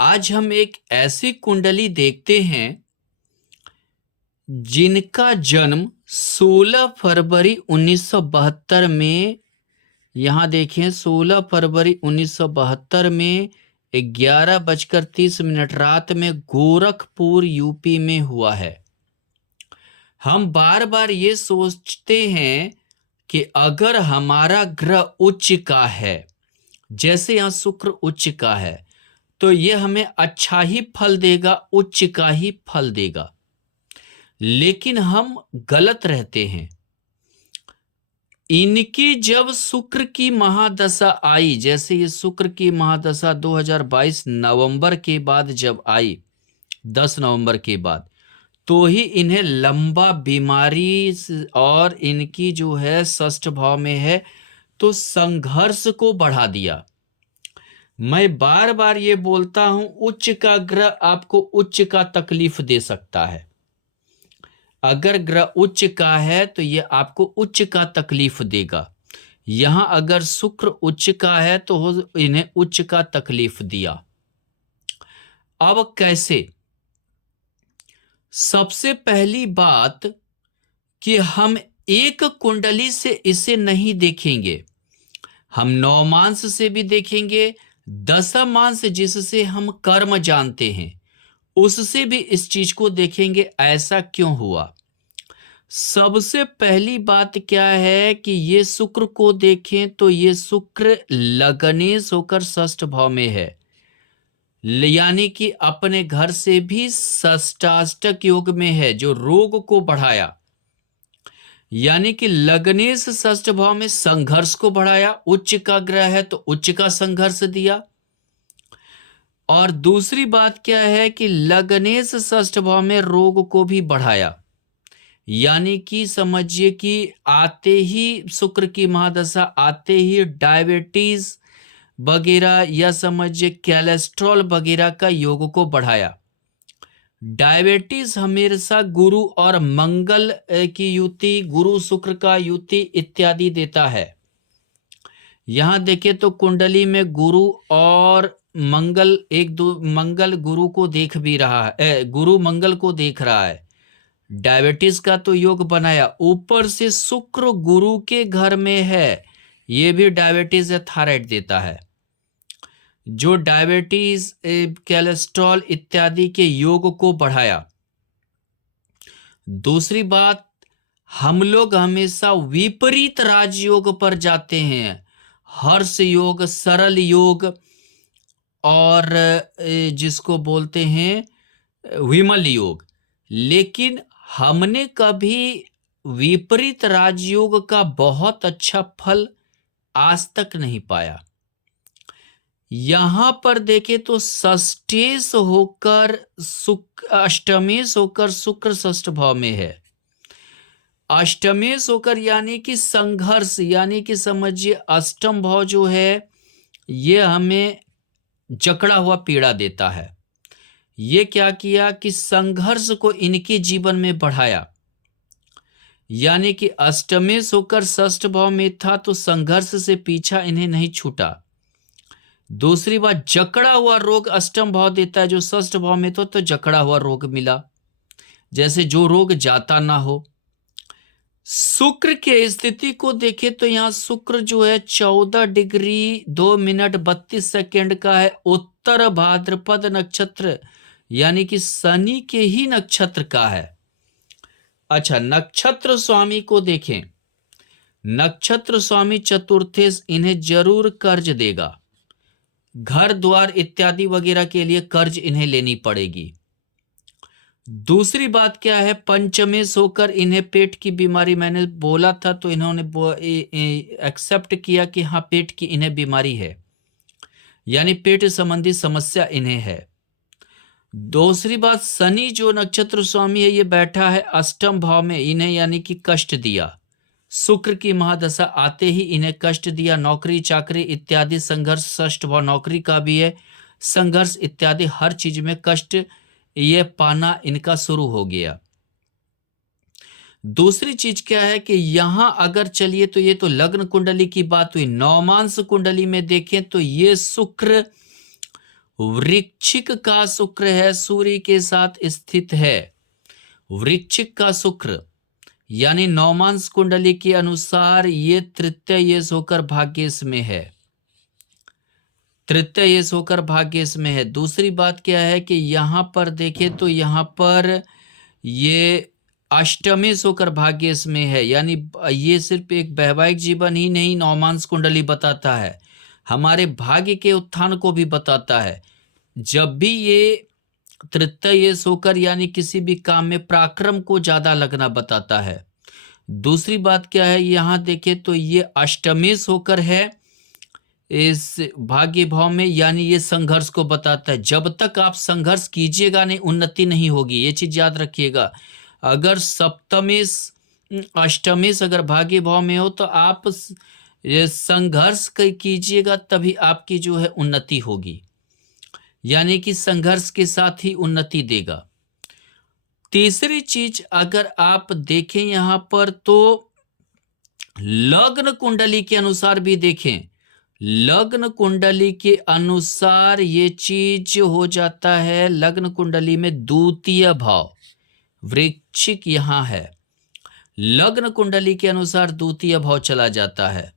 आज हम एक ऐसी कुंडली देखते हैं जिनका जन्म 16 फरवरी 1972 में, यहां देखें 16 फरवरी 1972 में 11:30 रात में गोरखपुर यूपी में हुआ है। हम बार बार ये सोचते हैं कि अगर हमारा ग्रह उच्च का है, जैसे यहां शुक्र उच्च का है, तो ये हमें अच्छा ही फल देगा, उच्च का ही फल देगा। लेकिन हम गलत रहते हैं। इनकी जब शुक्र की महादशा आई, जैसे ये शुक्र की महादशा 2022 नवंबर के बाद जब आई, 10 नवंबर के बाद, तो ही इन्हें लंबा बीमारी और इनकी जो है षष्ठ भाव में है, तो संघर्ष को बढ़ा दिया। मैं बार बार ये बोलता हूं, उच्च का ग्रह आपको उच्च का तकलीफ दे सकता है। अगर ग्रह उच्च का है तो ये आपको उच्च का तकलीफ देगा। यहां अगर शुक्र उच्च का है तो इन्हें उच्च का तकलीफ दिया। अब कैसे? सबसे पहली बात कि हम एक कुंडली से इसे नहीं देखेंगे, हम नवमांश से भी देखेंगे, दशमांश जिससे हम कर्म जानते हैं उससे भी इस चीज को देखेंगे, ऐसा क्यों हुआ। सबसे पहली बात क्या है कि ये शुक्र को देखें तो ये शुक्र लग्नेश होकर षष्ठ भाव में है, यानी कि अपने घर से भी षष्ठाष्टक योग में है, जो रोग को बढ़ाया। यानी कि लग्नेश षष्ठ भाव में संघर्ष को बढ़ाया, उच्च का ग्रह है तो उच्च का संघर्ष दिया। और दूसरी बात क्या है कि लग्नेश षष्ठ भाव में रोग को भी बढ़ाया। यानी कि समझिए कि आते ही शुक्र की महादशा आते ही डायबिटीज वगैरह या समझिए कोलेस्ट्रॉल वगैरह का योग को बढ़ाया। डायबिटीज हमेशा गुरु और मंगल की युति, गुरु शुक्र का युति इत्यादि देता है। यहां देखें तो कुंडली में गुरु और मंगल मंगल गुरु को देख भी रहा है, गुरु मंगल को देख रहा है। डायबिटीज का तो योग बनाया, ऊपर से शुक्र गुरु के घर में है, ये भी डायबिटीज या थायराइड देता है, जो डायबिटीज कोलेस्ट्रॉल इत्यादि के योग को बढ़ाया। दूसरी बात, हम लोग हमेशा विपरीत राजयोग पर जाते हैं, हर्ष योग, सरल योग और जिसको बोलते हैं विमल योग। लेकिन हमने कभी विपरीत राजयोग का बहुत अच्छा फल आज तक नहीं पाया। यहां पर देखें तो षष्ठेश होकर अष्टमेश होकर शुक्र षष्ठ भाव में है। अष्टमेश होकर यानी कि संघर्ष, यानी कि समझिए अष्टम भाव जो है ये हमें जकड़ा हुआ पीड़ा देता है। ये क्या किया कि संघर्ष को इनके जीवन में बढ़ाया। यानी कि अष्टमेश होकर षष्ठ भाव में था तो संघर्ष से पीछा इन्हें नहीं छूटा। दूसरी बात, जकड़ा हुआ रोग अष्टम भाव देता है, जो षष्ठ भाव में तो जकड़ा हुआ रोग मिला, जैसे जो रोग जाता ना हो। शुक्र के स्थिति को देखें तो यहां शुक्र जो है 14 डिग्री 2 मिनट 32 सेकेंड का है, उत्तर भाद्रपद नक्षत्र, यानी कि शनि के ही नक्षत्र का है। अच्छा, नक्षत्र स्वामी को देखें, नक्षत्र स्वामी चतुर्थेश, इन्हें जरूर कर्ज देगा, घर द्वार इत्यादि वगैरह के लिए कर्ज इन्हें लेनी पड़ेगी। दूसरी बात क्या है, पंचमेश होकर इन्हें पेट की बीमारी, मैंने बोला था तो इन्होंने एक्सेप्ट किया कि हाँ पेट की इन्हें बीमारी है, यानी पेट संबंधी समस्या इन्हें है। दूसरी बात, शनि जो नक्षत्र स्वामी है ये बैठा है अष्टम भाव में, इन्हें यानी कि कष्ट दिया। शुक्र की महादशा आते ही इन्हें कष्ट दिया, नौकरी चाकरी इत्यादि संघर्ष, षष्ठ भाव नौकरी का भी है, संघर्ष इत्यादि हर चीज में कष्ट ये पाना इनका शुरू हो गया। दूसरी चीज क्या है कि यहां अगर चलिए तो ये तो लग्न कुंडली की बात हुई, नवमांश कुंडली में देखें तो ये शुक्र वृश्चिक का शुक्र है, सूर्य के साथ स्थित है। वृश्चिक का शुक्र यानी नवमांश कुंडली के अनुसार ये तृतीय होकर भाग्येश में है। तृतीय होकर भाग्येश में है। दूसरी बात क्या है कि यहां पर देखें तो यहां पर ये अष्टमेश होकर भाग्येश में है। यानी ये सिर्फ एक वैवाहिक जीवन ही नहीं नवमांश कुंडली बताता है, हमारे भाग्य के उत्थान को भी बताता है। जब भी ये तृतीय होकर यानी किसी भी काम में पराक्रम को ज्यादा लगना बताता है। दूसरी बात क्या है, यहां देखें तो ये अष्टमेश होकर है इस भाग्य भाव में, यानी ये संघर्ष को बताता है। जब तक आप संघर्ष कीजिएगा नहीं, उन्नति नहीं होगी, ये चीज याद रखिएगा। अगर सप्तमेश अष्टमेश अगर भाग्य भाव में हो तो आप ये संघर्ष कीजिएगा, तभी आपकी जो है उन्नति होगी, यानी कि संघर्ष के साथ ही उन्नति देगा। तीसरी चीज अगर आप देखें यहां पर तो लग्न कुंडली के अनुसार भी देखें, लग्न कुंडली के अनुसार ये चीज हो जाता है। लग्न कुंडली में द्वितीय भाव वृश्चिक यहां है, लग्न कुंडली के अनुसार द्वितीय भाव चला जाता है।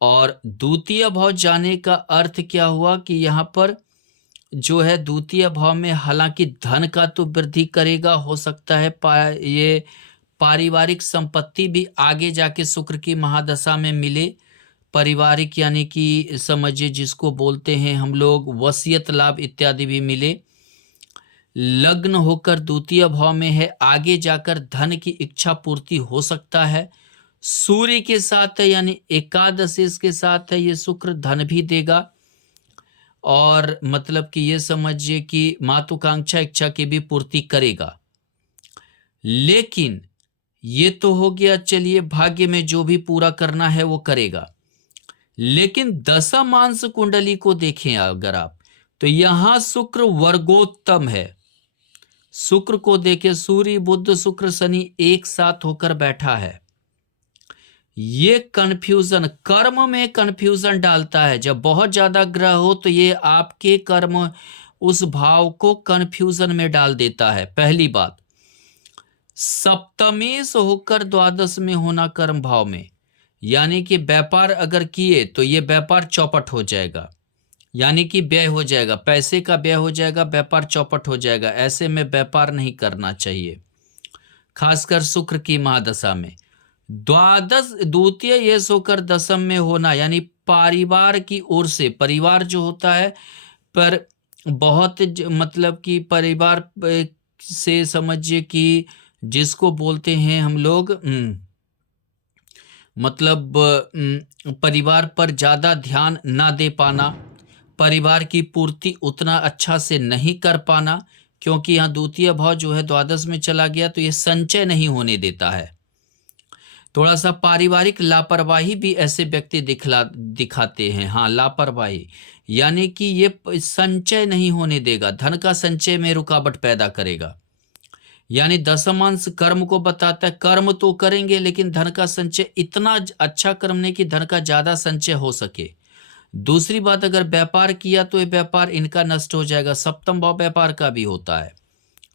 और द्वितीय भाव जाने का अर्थ क्या हुआ कि यहां पर जो है द्वितीय भाव में हालांकि धन का तो वृद्धि करेगा, हो सकता है ये पारिवारिक संपत्ति भी आगे जाके शुक्र की महादशा में मिले। पारिवारिक यानी कि समझिए जिसको बोलते हैं हम लोग वसीयत लाभ इत्यादि भी मिले। लग्न होकर द्वितीय भाव में है, आगे जाकर धन की इच्छा पूर्ति हो सकता है। सूर्य के साथ है यानी एकादशी के साथ है, ये शुक्र धन भी देगा। और मतलब कि ये समझिए कि महत्वाकांक्षा इच्छा की भी पूर्ति करेगा। लेकिन ये तो हो गया, चलिए भाग्य में जो भी पूरा करना है वो करेगा। लेकिन दशमांश कुंडली को देखें अगर आप तो यहां शुक्र वर्गोत्तम है। शुक्र को देखें, सूर्य बुध शुक्र शनि एक साथ होकर बैठा है। ये कंफ्यूजन कर्म में कंफ्यूजन डालता है। जब बहुत ज्यादा ग्रह हो तो ये आपके कर्म उस भाव को कंफ्यूजन में डाल देता है। पहली बात, सप्तमेश होकर द्वादश में होना कर्म भाव में, यानी कि व्यापार अगर किए तो ये व्यापार चौपट हो जाएगा, यानी कि व्यय हो जाएगा, पैसे का व्यय हो जाएगा, व्यापार चौपट हो जाएगा। ऐसे में व्यापार नहीं करना चाहिए, खासकर शुक्र की महादशा में। द्वादश द्वितीय ये होकर दशम में होना यानी परिवार की ओर से, परिवार जो होता है पर बहुत मतलब कि परिवार से समझिए कि जिसको बोलते हैं हम लोग मतलब परिवार पर ज्यादा ध्यान ना दे पाना, परिवार की पूर्ति उतना अच्छा से नहीं कर पाना, क्योंकि यहाँ द्वितीय भाव जो है द्वादश में चला गया तो ये संचय नहीं होने देता है। थोड़ा सा पारिवारिक लापरवाही भी ऐसे व्यक्ति दिखाते हैं। हाँ, लापरवाही यानी कि ये संचय नहीं होने देगा, धन का संचय में रुकावट पैदा करेगा। यानी दशमांश कर्म को बताता है, कर्म तो करेंगे लेकिन धन का संचय इतना अच्छा कर्म नहीं कि धन का ज्यादा संचय हो सके। दूसरी बात, अगर व्यापार किया तो ये व्यापार इनका नष्ट हो जाएगा। सप्तम भाव व्यापार का भी होता है,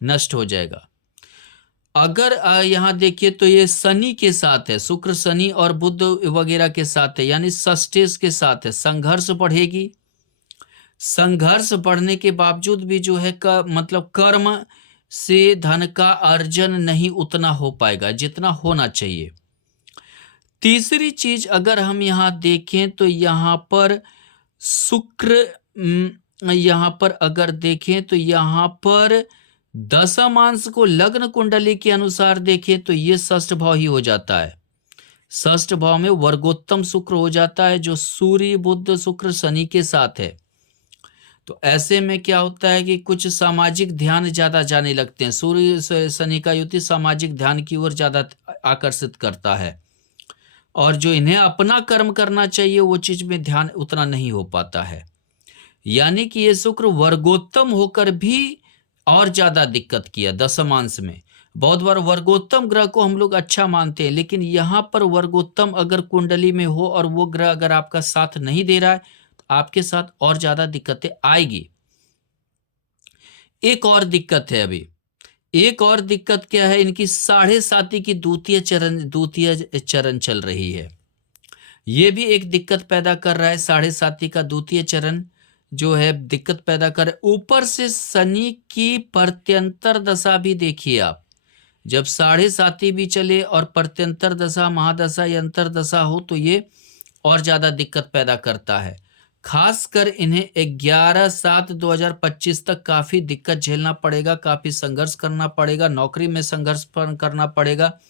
नष्ट हो जाएगा। अगर यहाँ देखिए तो ये शनि के साथ है, शुक्र शनि और बुध वगैरह के साथ है, यानी षष्ठेश के साथ है। संघर्ष बढ़ेगी, संघर्ष बढ़ने के बावजूद भी जो है मतलब कर्म से धन का अर्जन नहीं उतना हो पाएगा जितना होना चाहिए। तीसरी चीज अगर हम यहाँ देखें तो यहाँ पर शुक्र, यहाँ पर अगर देखें तो यहाँ पर दशमांश को लग्न कुंडली के अनुसार देखें तो ये षष्ठ भाव ही हो जाता है। षष्ठ भाव में वर्गोत्तम शुक्र हो जाता है जो सूर्य बुध शुक्र शनि के साथ है। तो ऐसे में क्या होता है कि कुछ सामाजिक ध्यान ज्यादा जाने लगते हैं। सूर्य शनि का युति सामाजिक ध्यान की ओर ज्यादा आकर्षित करता है, और जो इन्हें अपना कर्म करना चाहिए वो चीज में ध्यान उतना नहीं हो पाता है। यानी कि ये शुक्र वर्गोत्तम होकर भी और ज्यादा दिक्कत किया दशमांश में। बहुत बार वर्गोत्तम ग्रह को हम लोग अच्छा मानते हैं, लेकिन यहाँ पर वर्गोत्तम अगर कुंडली में हो और वो ग्रह अगर आपका साथ नहीं दे रहा है तो आपके साथ और ज्यादा दिक्कतें आएगी। एक और दिक्कत है अभी, एक और दिक्कत क्या है, इनकी 7.5 की द्वितीय चरण चल रही है। ये भी एक दिक्कत पैदा कर रहा है। 7.5 का द्वितीय चरण जो है दिक्कत पैदा कर रहा है। ऊपर से शनि की प्रत्यंतर दशा भी देखिए आप, जब 7.5 भी चले और प्रत्यंतर दशा, महादशा या अंतर दशा हो तो ये और ज्यादा दिक्कत पैदा करता है। खासकर इन्हें 11/7/2025 तक काफी दिक्कत झेलना पड़ेगा, काफी संघर्ष करना पड़ेगा, नौकरी में संघर्ष करना पड़ेगा।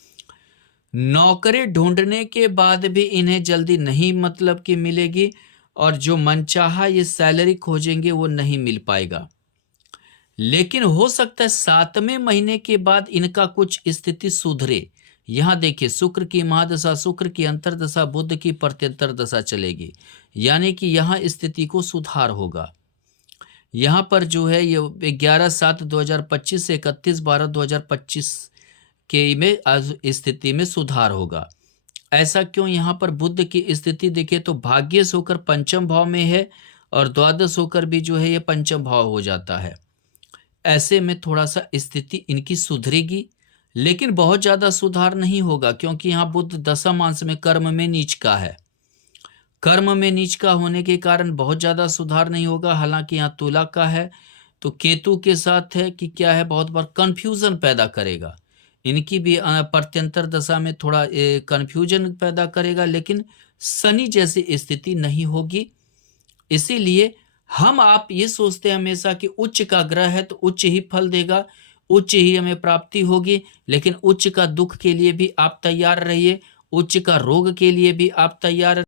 नौकरी ढूंढने के बाद भी इन्हें जल्दी नहीं मतलब कि मिलेगी, और जो मनचाहा ये सैलरी खोजेंगे वो नहीं मिल पाएगा। लेकिन हो सकता है 7वें महीने के बाद इनका कुछ स्थिति सुधरे। यहां देखिए, शुक्र की महादशा, शुक्र की अंतरदशा, बुध की प्रत्यंतर दशा चलेगी, यानी कि यहां स्थिति को सुधार होगा। यहां पर जो है ये 11/7/2025 से 31/12/2025 के में स्थिति में सुधार होगा। ऐसा क्यों? यहाँ पर बुध की स्थिति देखिए तो भाग्यश होकर पंचम भाव में है, और द्वादश होकर भी जो है ये पंचम भाव हो जाता है। ऐसे में थोड़ा सा स्थिति इनकी सुधरेगी, लेकिन बहुत ज्यादा सुधार नहीं होगा, क्योंकि यहाँ बुध दशम अंश में कर्म में नीच का है। कर्म में नीच का होने के कारण बहुत ज्यादा सुधार नहीं होगा। हालांकि यहाँ तुला का है तो केतु के साथ है कि क्या है, बहुत बार कंफ्यूजन पैदा करेगा। इनकी भी प्रत्यंतर दशा में थोड़ा कंफ्यूजन पैदा करेगा, लेकिन शनि जैसी स्थिति नहीं होगी। इसीलिए हम आप ये सोचते हैं हमेशा कि उच्च का ग्रह है तो उच्च ही फल देगा, उच्च ही हमें प्राप्ति होगी। लेकिन उच्च का दुख के लिए भी आप तैयार रहिए, उच्च का रोग के लिए भी आप तैयार